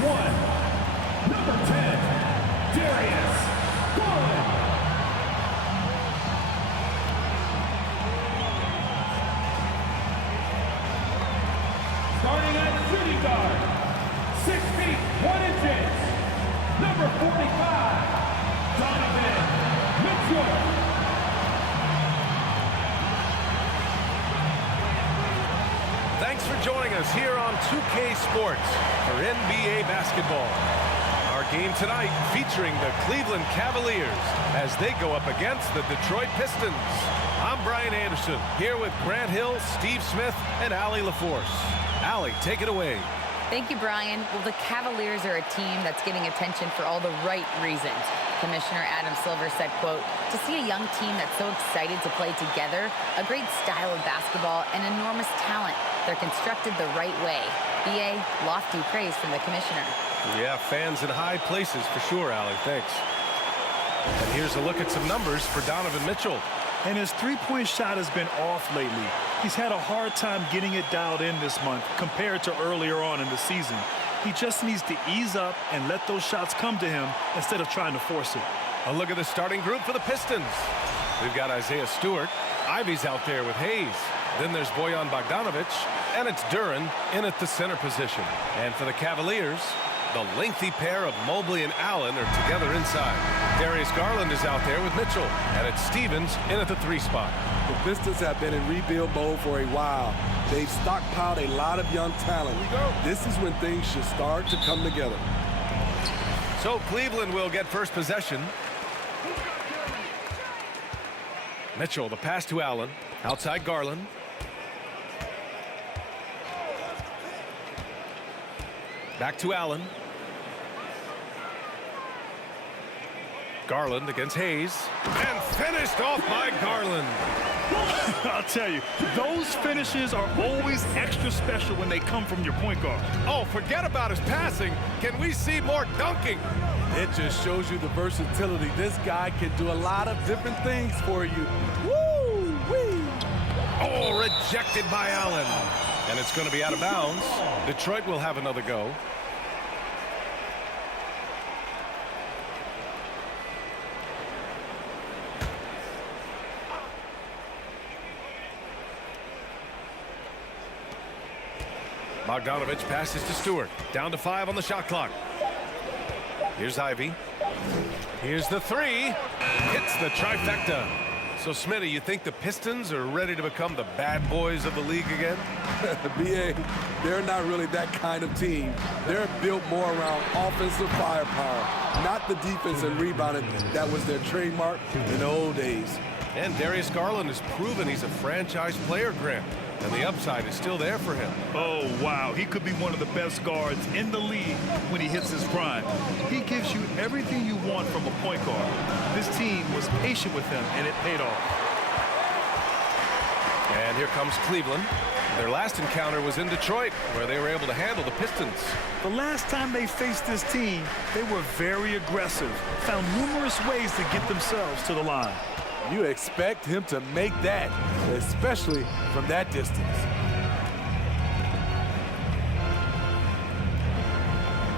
one, number 10, Darius Garland. Starting at shooting guard, 6 feet 1 inches, number 45, Donovan Mitchell. Thanks for joining us here on 2K Sports for NBA basketball. Our game tonight featuring the Cleveland Cavaliers as they go up against the Detroit Pistons. I'm Brian Anderson, here with Grant Hill, Steve Smith, and Allie LaForce. Allie, take it away. Thank you, Brian. Well, the Cavaliers are a team that's getting attention for all the right reasons. Commissioner Adam Silver said, quote, "To see a young team that's so excited to play together, a great style of basketball, and enormous talent. They're constructed the right way." BA, lofty praise from the commissioner. Yeah, fans in high places for sure, Allie. Thanks. And here's a look at some numbers for Donovan Mitchell. And his three-point shot has been off lately. He's had a hard time getting it dialed in this month compared to earlier on in the season. He just needs to ease up and let those shots come to him instead of trying to force it. A look at the starting group for the Pistons. We've got Isaiah Stewart. Ivy's out there with Hayes. Then there's Bojan Bogdanovic. And it's Duren in at the center position. And for the Cavaliers, the lengthy pair of Mobley and Allen are together inside. Darius Garland is out there with Mitchell. And it's Stevens in at the 3 spot. The Pistons have been in rebuild mode for a while. They've stockpiled a lot of young talent. This is when things should start to come together. So Cleveland will get first possession. Mitchell, the pass to Allen. Outside Garland. Back to Allen. Garland against Hayes. And finished off by Garland. I'll tell you, those finishes are always extra special when they come from your point guard. Oh, forget about his passing. Can we see more dunking? It just shows you the versatility. This guy can do a lot of different things for you. Woo-wee! Oh, rejected by Allen. And it's going to be out of bounds. Detroit will have another go. Bogdanovic passes to Stewart. Down to 5 on the shot clock. Here's Ivy. Here's the 3. Hits the trifecta. So, Smitty, you think the Pistons are ready to become the bad boys of the league again? BA, they're not really that kind of team. They're built more around offensive firepower, not the defense and rebounding that was their trademark in the old days. And Darius Garland has proven he's a franchise player, Grant. And the upside is still there for him. Oh, wow. He could be one of the best guards in the league when he hits his prime. He gives you everything you want from a point guard. This team was patient with him, and it paid off. And here comes Cleveland. Their last encounter was in Detroit, where they were able to handle the Pistons. The last time they faced this team, they were very aggressive, found numerous ways to get themselves to the line. You expect him to make that, especially from that distance.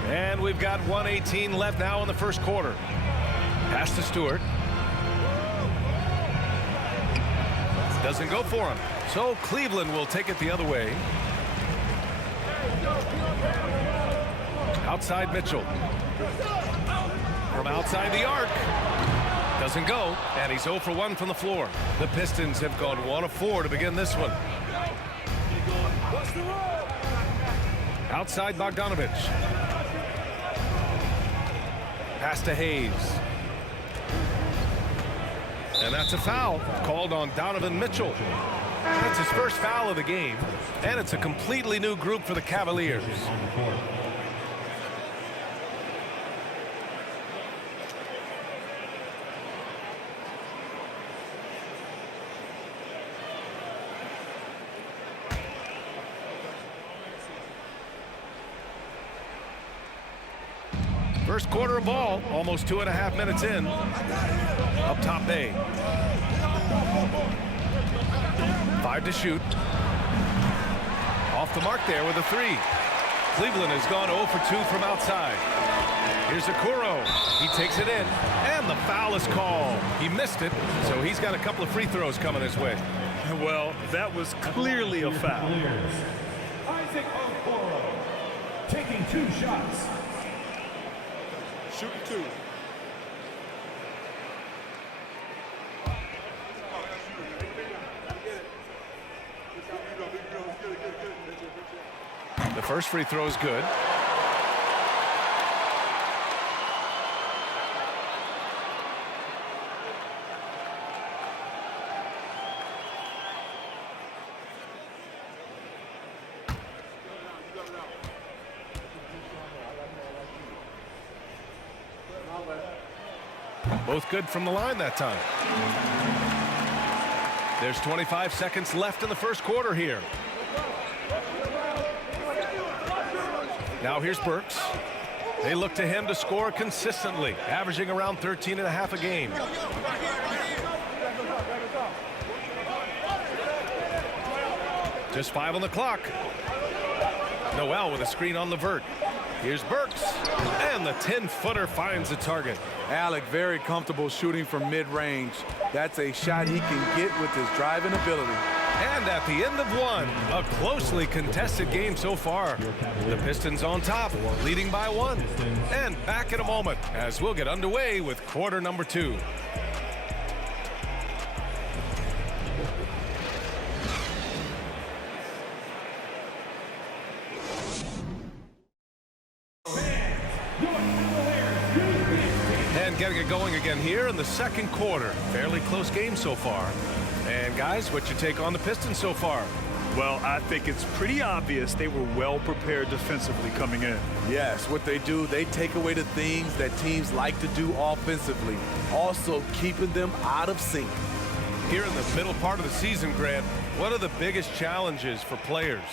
And we've got 1:18 left now in the first quarter. Pass to Stewart. Doesn't go for him. So Cleveland will take it the other way. Outside Mitchell. From outside the arc. Doesn't go, and he's 0 for 1 from the floor. The Pistons have gone 1 of 4 to begin this one. Outside Bogdanovic. Pass to Hayes. And that's a foul called on Donovan Mitchell. That's his first foul of the game, and it's a completely new group for the Cavaliers. First quarter of ball, almost 2.5 minutes in. Up top A. 5 to shoot. Off the mark there with a 3. Cleveland has gone 0 for 2 from outside. Here's Okoro. He takes it in, and the foul is called. He missed it, so he's got a couple of free throws coming his way. Well, that was clearly a foul. Isaac Okoro taking 2 shots. Shooting 2. The first free throw is good. Both good from the line that time. There's 25 seconds left in the first quarter here. Now here's Burks. They look to him to score consistently, averaging around 13.5 a game. Just 5 on the clock. Noel with a screen on Levert. Here's Burks, and the 10-footer finds the target. Alec very comfortable shooting from mid-range. That's a shot he can get with his driving ability. And at the end of one, a closely contested game so far. The Pistons on top, leading by 1. And back in a moment as we'll get underway with quarter number 2. And getting it going again here in the second quarter. Fairly close game so far. And guys, what's your take on the Pistons so far? Well, I think it's pretty obvious they were well prepared defensively coming in. Yes, what they do, they take away the things that teams like to do offensively, also keeping them out of sync. Here in the middle part of the season, Grant, what are the biggest challenges for players?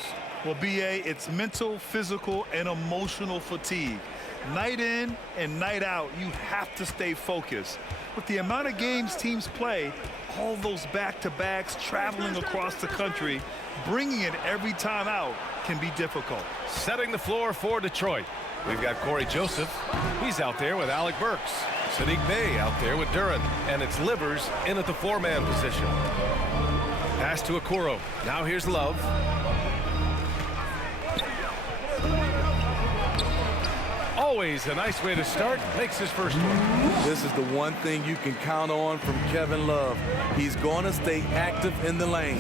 Well, B.A., it's mental, physical, and emotional fatigue. Night in and night out, you have to stay focused. With the amount of games teams play, all those back-to-backs, traveling across the country, bringing it every time out can be difficult. Setting the floor for Detroit. We've got Corey Joseph. He's out there with Alec Burks. Sadiq Bey out there with Duran. And it's Livers in at the 4-man position. Pass to Okoro. Now here's Love. Always a nice way to start. Makes his first one. This is the one thing you can count on from Kevin Love. He's going to stay active in the lane.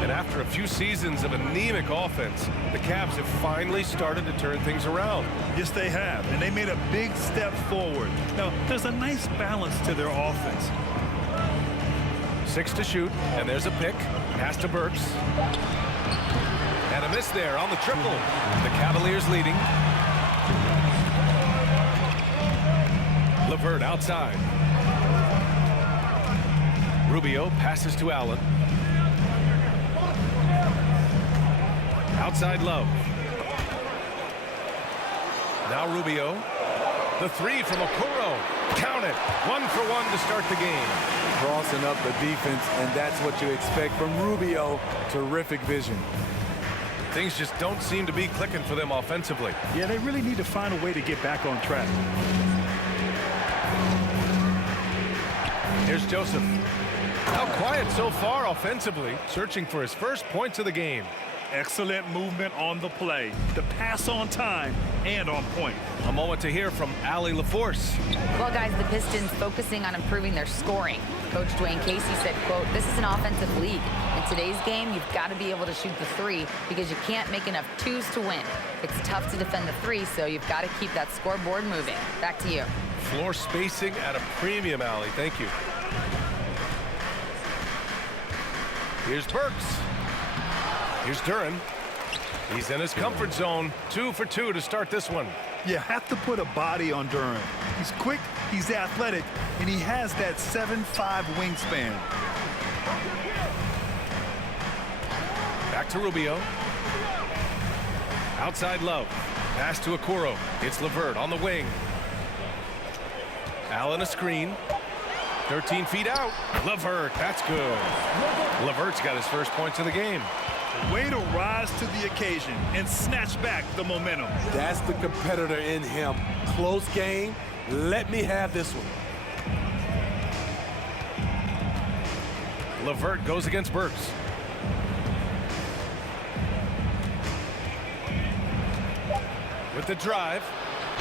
And after a few seasons of anemic offense, the Cavs have finally started to turn things around. Yes, they have, and they made a big step forward. Now, there's a nice balance to their offense. 6 to shoot, and there's a pick. Pass to Burks. And a miss there on the triple. The Cavaliers leading. Levert outside. Rubio passes to Allen. Outside Love. Now Rubio. The 3 from Okoro. Count it. 1 for 1 to start the game. Crossing up the defense, and that's what you expect from Rubio. Terrific vision. Things just don't seem to be clicking for them offensively. Yeah, they really need to find a way to get back on track. Here's Joseph. How quiet so far offensively, searching for his first points of the game. Excellent movement on the play. The pass on time and on point. A moment to hear from Allie LaForce. Well, guys, the Pistons focusing on improving their scoring. Coach Dwayne Casey said, quote, "This is an offensive league. In today's game, you've got to be able to shoot the 3 because you can't make enough 2s to win. It's tough to defend the 3, so you've got to keep that scoreboard moving." Back to you. Floor spacing at a premium, Allie. Thank you. Here's Burks. Here's Duran. He's in his comfort zone. 2 for 2 to start this one. You have to put a body on Duran. He's quick, he's athletic, and he has that 7'5" wingspan. Back to Rubio. Outside Love. Pass to Okoro. It's Levert on the wing. Allen a screen. 13 feet out. Levert, that's good. Levert's got his first points of the game. Way to rise to the occasion and snatch back the momentum. That's the competitor in him. Close game. Let me have this one. Levert goes against Burks. With the drive,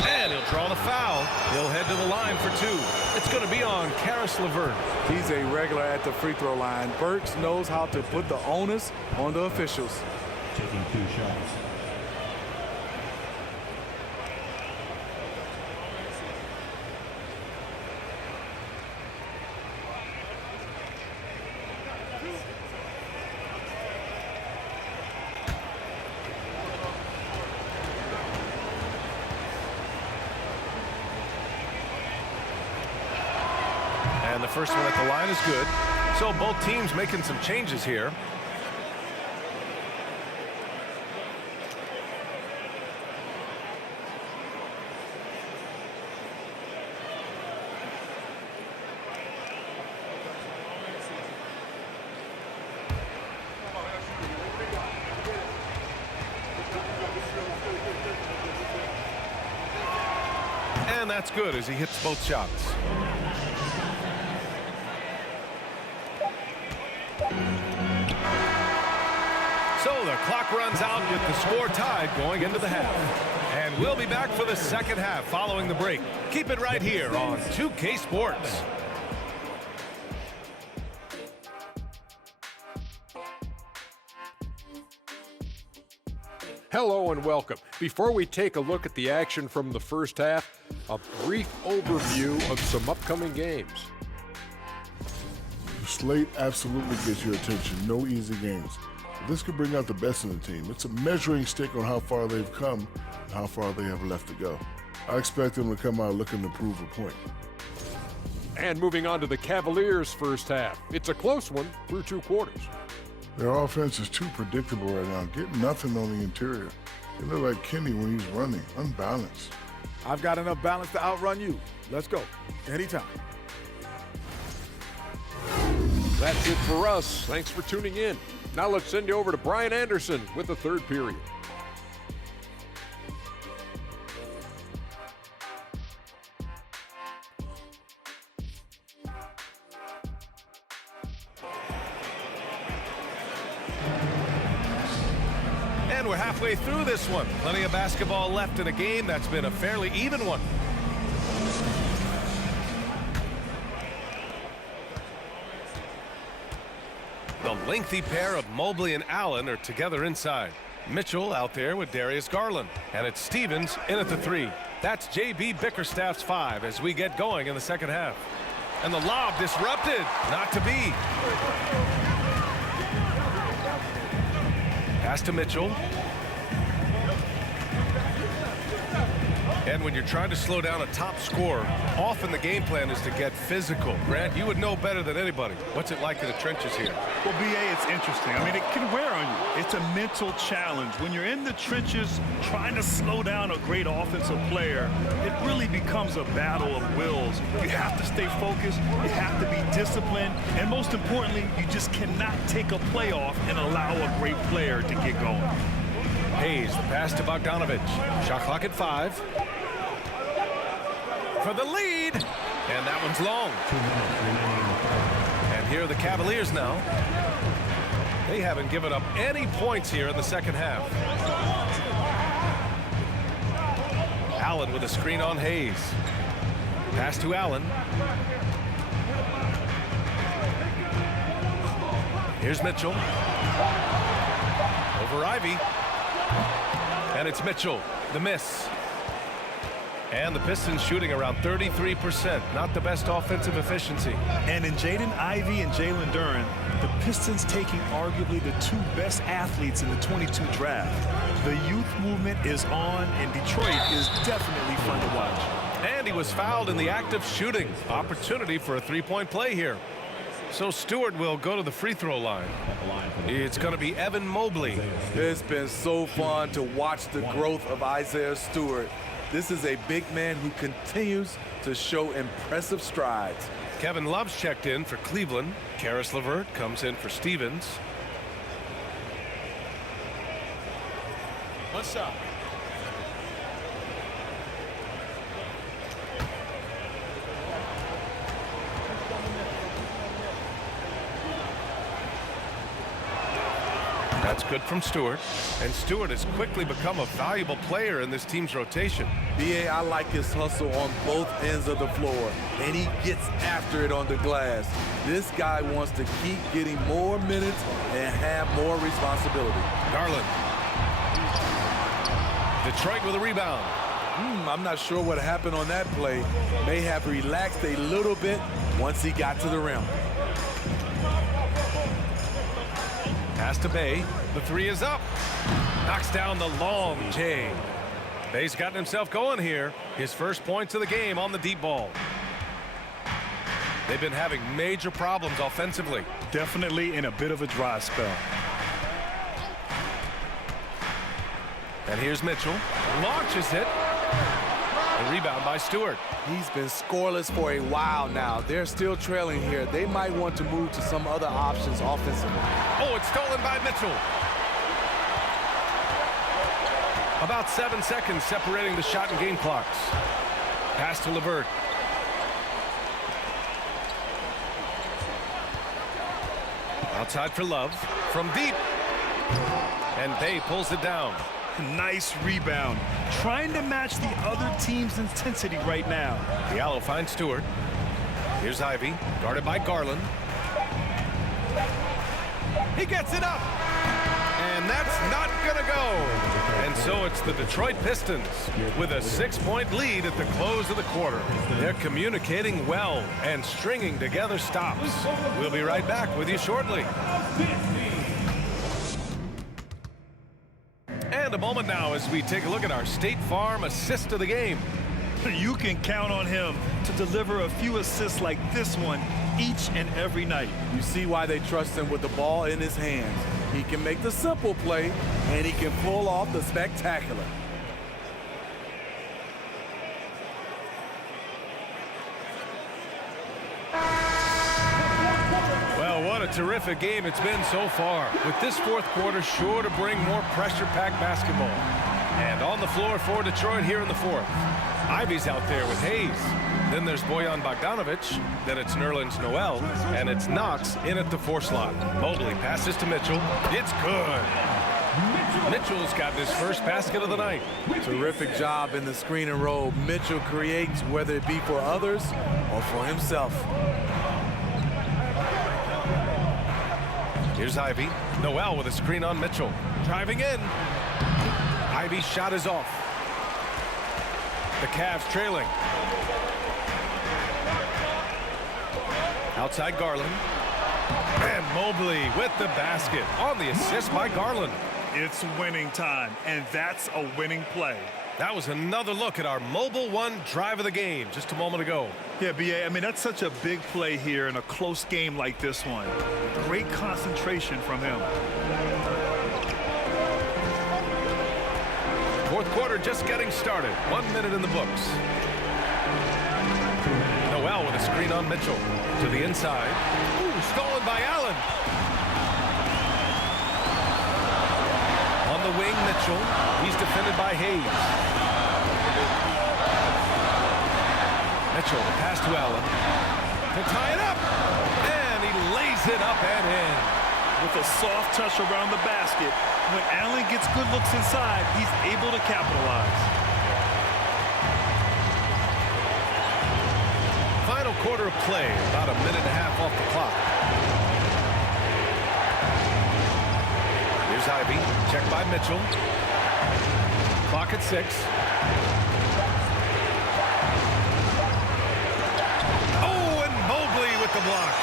and he'll draw the foul. He'll head to the line for two. It's going to be on Caris LeVert. He's a regular at the free throw line. Burks knows how to put the onus on the officials. Taking 2 shots. And the first one at the line is good. So both teams making some changes here. And that's good as he hits both shots. So the clock runs out with the score tied going into the half. And we'll be back for the second half following the break. Keep it right here on 2K Sports. Hello and welcome. Before we take a look at the action from the first half, a brief overview of some upcoming games. The slate absolutely gets your attention. No easy games. This could bring out the best in the team. It's a measuring stick on how far they've come and how far they have left to go. I expect them to come out looking to prove a point. And moving on to the Cavaliers' first half. It's a close one through 2 quarters. Their offense is too predictable right now. Get nothing on the interior. They look like Kenny when he's running, unbalanced. I've got enough balance to outrun you. Let's go. Anytime. That's it for us. Thanks for tuning in. Now let's send you over to Brian Anderson with the third period. And we're halfway through this one. Plenty of basketball left in a game that's been a fairly even one. The lengthy pair of Mobley and Allen are together inside. Mitchell out there with Darius Garland. And it's Stevens in at the 3. That's J.B. Bickerstaff's 5 as we get going in the second half. And the lob disrupted. Not to be. Pass to Mitchell. And when you're trying to slow down a top scorer, often the game plan is to get physical. Grant, you would know better than anybody. What's it like in the trenches here? Well, B.A., it's interesting. I mean, it can wear on you. It's a mental challenge. When you're in the trenches trying to slow down a great offensive player, it really becomes a battle of wills. You have to stay focused. You have to be disciplined. And most importantly, you just cannot take a play off and allow a great player to get going. Hayes, the pass to Bogdanovich. Shot clock at 5. For the lead. And that one's long. 2 minutes remaining in the third. And here are the Cavaliers now. They haven't given up any points here in the second half. Allen with a screen on Hayes. Pass to Allen. Here's Mitchell. Over Ivy. And it's Mitchell. The miss. And the Pistons shooting around 33%. Not the best offensive efficiency. And in Jaden Ivey and Jalen Duren, the Pistons taking arguably the 2 best athletes in the 22 draft. The youth movement is on, and Detroit is definitely fun to watch. And he was fouled in the act of shooting. Opportunity for a 3-point play here. So Stewart will go to the free throw line. It's going to be Evan Mobley. It's been so fun to watch the growth of Isaiah Stewart. This is a big man who continues to show impressive strides. Kevin Love's checked in for Cleveland. Karis LeVert comes in for Stevens. One shot. That's good from Stewart. And Stewart has quickly become a valuable player in this team's rotation. B.A., I like his hustle on both ends of the floor, and he gets after it on the glass. This guy wants to keep getting more minutes and have more responsibility. Garland. Detroit with a rebound. I'm not sure what happened on that play. May have relaxed a little bit once he got to the rim. Pass to Bay. The three is up. Knocks down the long J. Bay's gotten himself going here. His first points of the game on the deep ball. They've been having major problems offensively. Definitely in a bit of a dry spell. And here's Mitchell. Launches it. The rebound by Stewart. He's been scoreless for a while now. They're still trailing here. They might want to move to some other options offensively. Oh, it's stolen by Mitchell. About 7 seconds separating the shot and game clocks. Pass to LeVert. Outside for Love. From deep. And Bay pulls it down. Nice rebound. Trying to match the other team's intensity right now. Diallo finds Stewart. Here's Ivy, guarded by Garland. He gets it up. And that's not gonna go. And so it's the Detroit Pistons with a 6-point lead at the close of the quarter. They're communicating well and stringing together stops. We'll be right back with you shortly. And a moment now as we take a look at our State Farm assist of the game. You can count on him to deliver a few assists like this one each and every night. You see why they trust him with the ball in his hands. He can make the simple play, and he can pull off the spectacular. Well, what a terrific game it's been so far. With this fourth quarter sure to bring more pressure-packed basketball. And on the floor for Detroit here in the fourth. Ivy's out there with Hayes. Then there's Bojan Bogdanovic. Then it's Nerlens Noel. And it's Knox in at the 4 slot. Mobley passes to Mitchell. It's good. Mitchell's got his first basket of the night. Terrific job in the screen and roll. Mitchell creates, whether it be for others or for himself. Here's Ivy. Noel with a screen on Mitchell. Driving in. Ivy's shot is off. The Cavs trailing. Outside Garland. And Mobley with the basket on the assist by Garland. It's winning time, and that's a winning play. That was another look at our Mobile One drive of the game just a moment ago. Yeah, B.A., I mean, that's such a big play here in a close game like this one. Great concentration from him. Fourth quarter just getting started. 1 minute in the books. Noel with a screen on Mitchell. To the inside. Ooh, stolen by Allen. On the wing, Mitchell. He's defended by Hayes. Mitchell, the pass to Allen. To tie it up. And he lays it up and in. With a soft touch around the basket, when Allen gets good looks inside, he's able to capitalize. Final quarter of play, about a minute and a half off the clock. Here's Ivy, checked by Mitchell. Clock at 6. Oh, and Mobley with the block.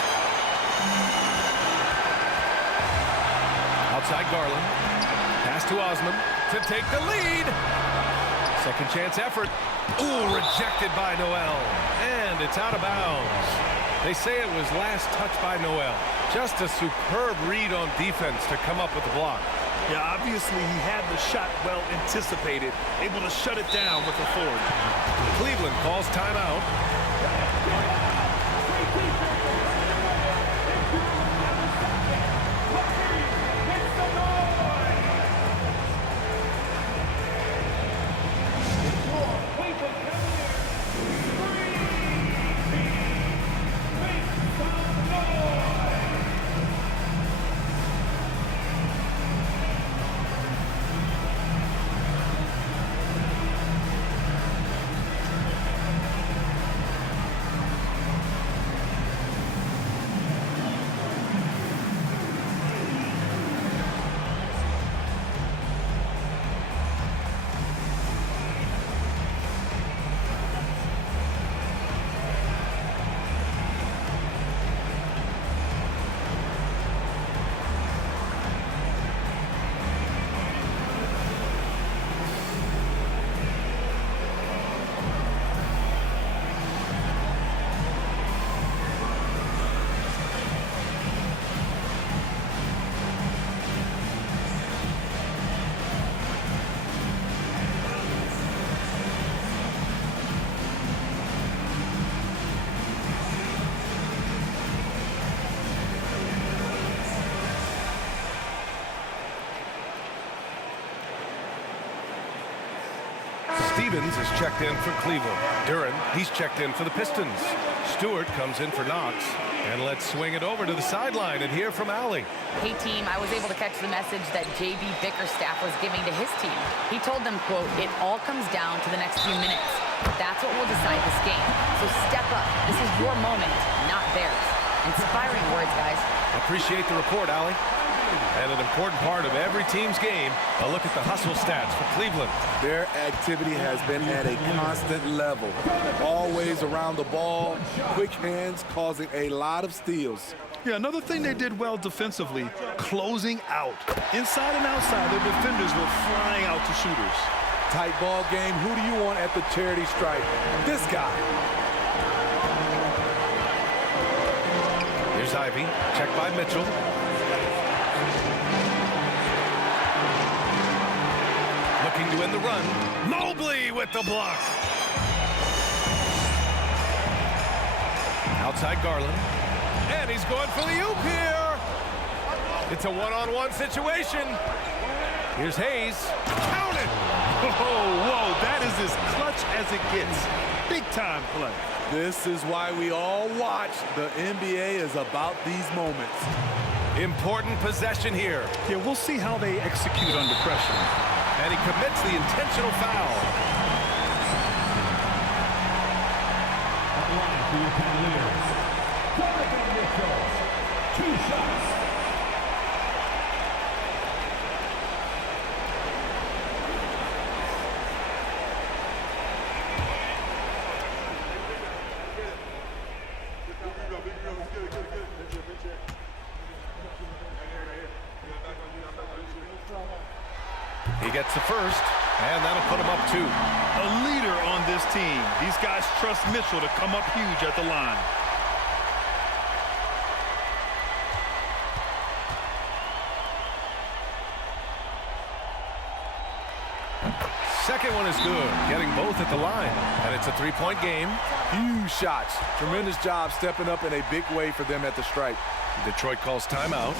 Outside Garland. Pass to Osman to take the lead. Second chance effort. Ooh, rejected by Noel. And it's out of bounds. They say it was last touched by Noel. Just a superb read on defense to come up with the block. Yeah, obviously he had the shot well anticipated, able to shut it down with authority. Cleveland calls timeout. Stevens is checked in for Cleveland. Duren, he's checked in for the Pistons. Stewart comes in for Knox. And let's swing it over to the sideline and hear from Allie. Hey, team, I was able to catch the message that J.B. Bickerstaff was giving to his team. He told them, quote, "It all comes down to the next few minutes. That's what will decide this game. So step up. This is your moment, not theirs." Inspiring words, guys. Appreciate the report, Allie. And an important part of every team's game, a look at the hustle stats for Cleveland. Their activity has been at a constant level. Always around the ball, quick hands causing a lot of steals. Yeah, another thing they did well defensively, closing out. Inside and outside, their defenders were flying out to shooters. Tight ball game. Who do you want at the charity stripe? This guy. Here's Ivy, checked by Mitchell. Looking to win the run. Mobley with the block. Outside Garland. And he's going for the oop here. It's a one-on-one situation. Here's Hayes. Count it. Whoa, that is as clutch as it gets. Big-time play. This is why we all watch. The NBA is about these moments. Important possession here. Yeah, we'll see how they execute under pressure. And he commits the intentional foul. At the line for your Cavaliers. Two shots. He gets the first, and that'll put him up 2. A leader on this team. These guys trust Mitchell to come up huge at the line. Second one is good, getting both at the line. And it's a 3-point game. Huge shots. Tremendous job stepping up in a big way for them at the stripe. Detroit calls timeout.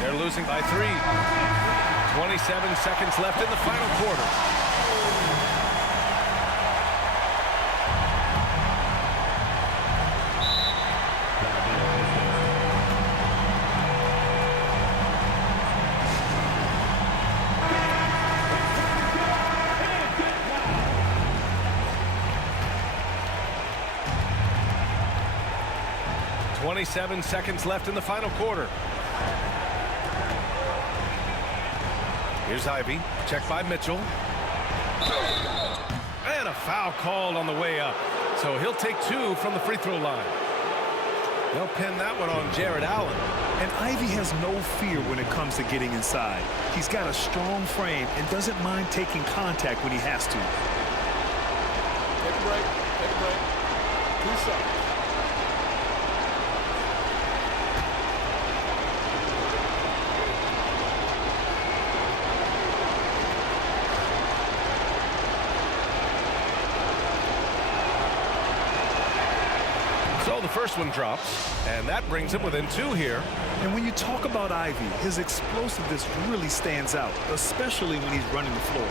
They're losing by 3. 27 seconds left in the final quarter. Seven seconds left in the final quarter. Here's Ivy, checked by Mitchell. And a foul called on the way up. So he'll take 2 from the free throw line. They'll pin that one on Jared Allen. And Ivy has no fear when it comes to getting inside. He's got a strong frame and doesn't mind taking contact when he has to. Take a break. Take a break. 2 shots. So the first one drops, and that brings him within 2 here. And when you talk about Ivy, his explosiveness really stands out, especially when he's running the floor.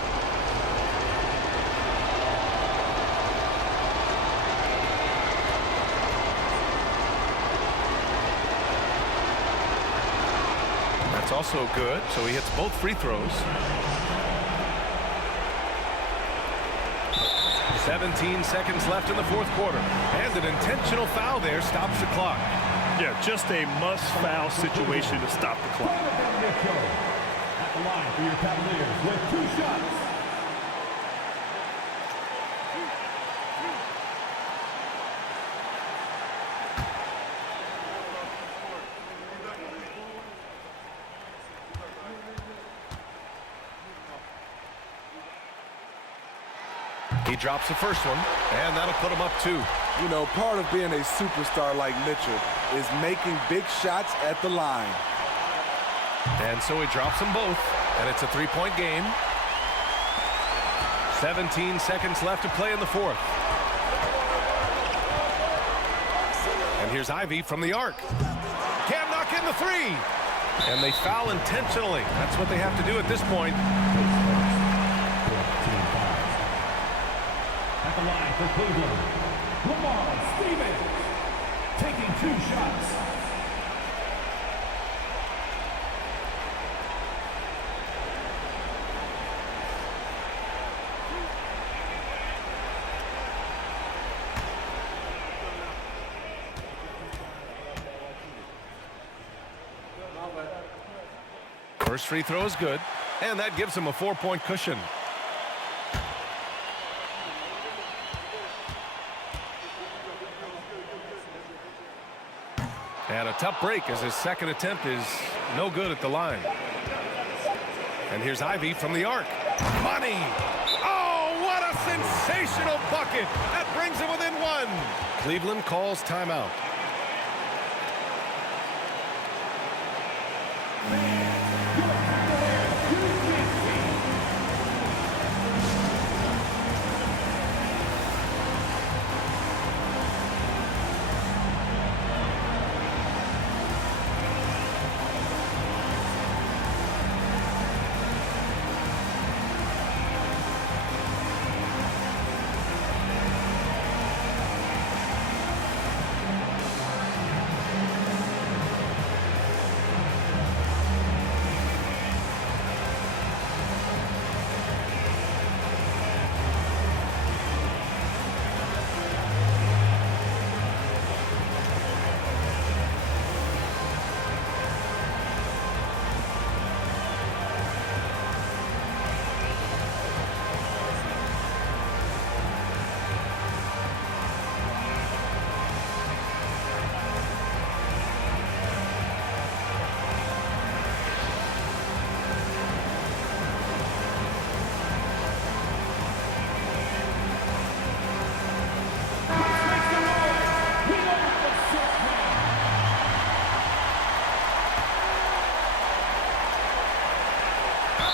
That's also good, so he hits both free throws. 17 seconds left in the fourth quarter. And an intentional foul there stops the clock. Yeah, just a must-foul situation to stop the clock. At the line for your Cavaliers with 2 shots. He drops the first one, and that'll put him up 2. You know, part of being a superstar like Mitchell is making big shots at the line. And so he drops them both, and it's a 3-point game. 17 seconds left to play in the fourth. And here's Ivy from the arc. Can't knock in the 3. And they foul intentionally. That's what they have to do at this point. the line for Cleveland, Lamar Stevens, taking 2 shots. First free throw is good, and that gives him a 4-point cushion. And a tough break as his second attempt is no good at the line. And here's Ivy from the arc. Money! Oh, what a sensational bucket! That brings him within 1. Cleveland calls timeout.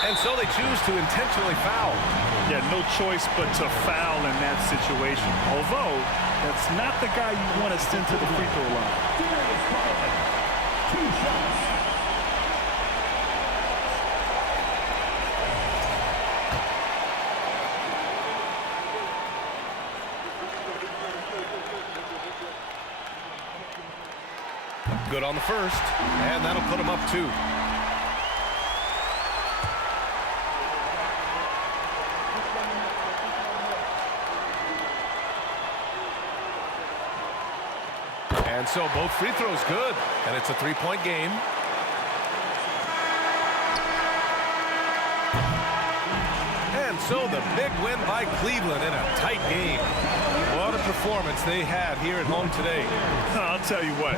And so they choose to intentionally foul. Yeah, no choice but to foul in that situation. Although, that's not the guy you want to send to the free throw line. 2 shots. Good on the first, and that'll put him up 2. And so both free throws good, and it's a 3-point game. And so the big win by Cleveland in a tight game. What a performance they had here at home today. I'll tell you what,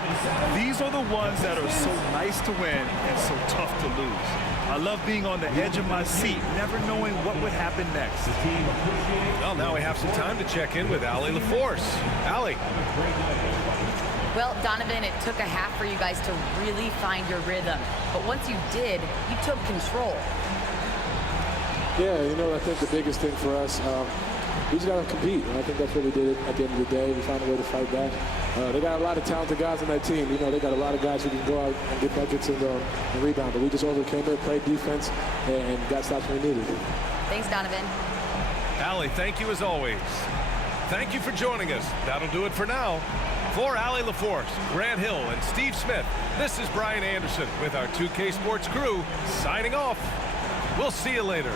these are the ones that are so nice to win and so tough to lose. I love being on the edge of my seat, never knowing what would happen next. Well, now we have some time to check in with Allie LaForce. Allie. Well, Donovan, it took a half for you guys to really find your rhythm. But once you did, you took control. Yeah, you know, I think the biggest thing for us, we just got to compete. And I think that's what we did at the end of the day. We found a way to fight back. They got a lot of talented guys on that team. You know, they got a lot of guys who can go out and get buckets and rebound. But we just overcame it, played defense, and got stops when we needed it. Thanks, Donovan. Allie, thank you as always. Thank you for joining us. That'll do it for now. For Allie LaForce, Grant Hill, and Steve Smith, this is Brian Anderson with our 2K Sports crew signing off. We'll see you later.